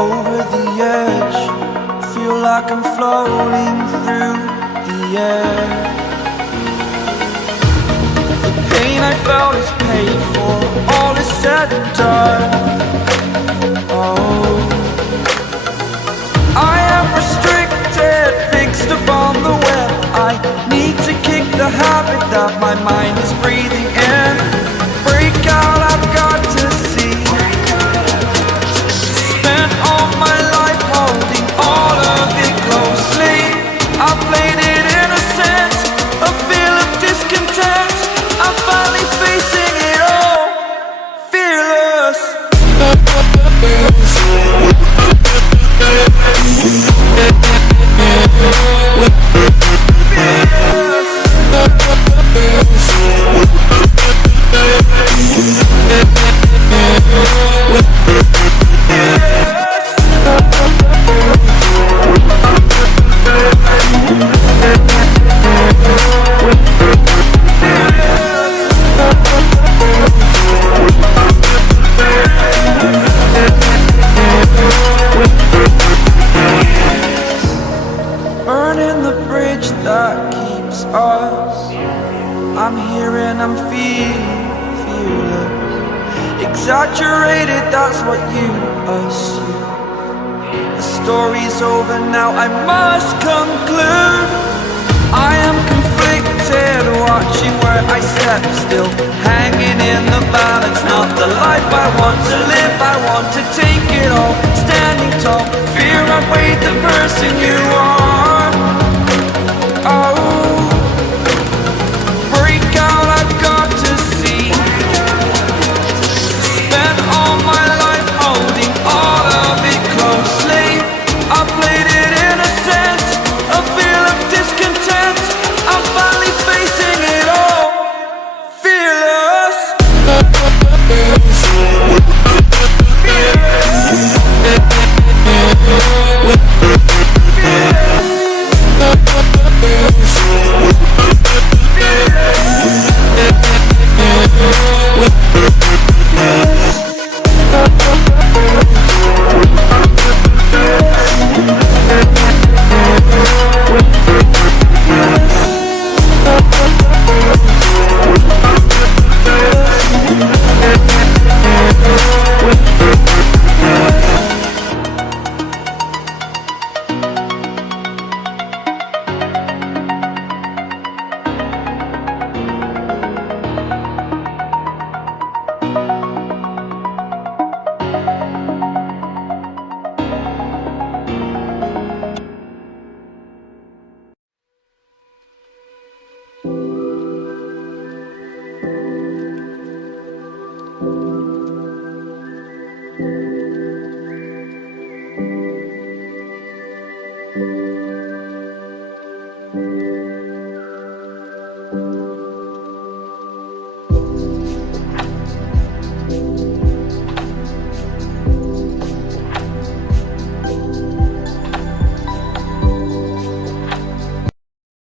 over the edge. Feel like I'm floating through the air. The pain I felt is paid for, all is said and done. Oh, I am restricted, fixed upon the web. I need to kick the habit that my mind is breathing in. Break out, I've got to see. Spent all my life holding all of it closely. I played it innocent, a feel of discontent. I'm finally facing it all, fearless. Fearless. I'm here and I'm feeling fearless. Exaggerated, that's what you assume. The story's over now, I must conclude. I am conflicted, watching where I step still, hanging in the balance. Not the life I want to live, I want to take it all. Standing tall, fear I weighed the person you are. Oh, break out, I've got to see. Spent all my life holding all of it closely. I played it innocent, a feel of discontent. I'm finally facing it all, fearless.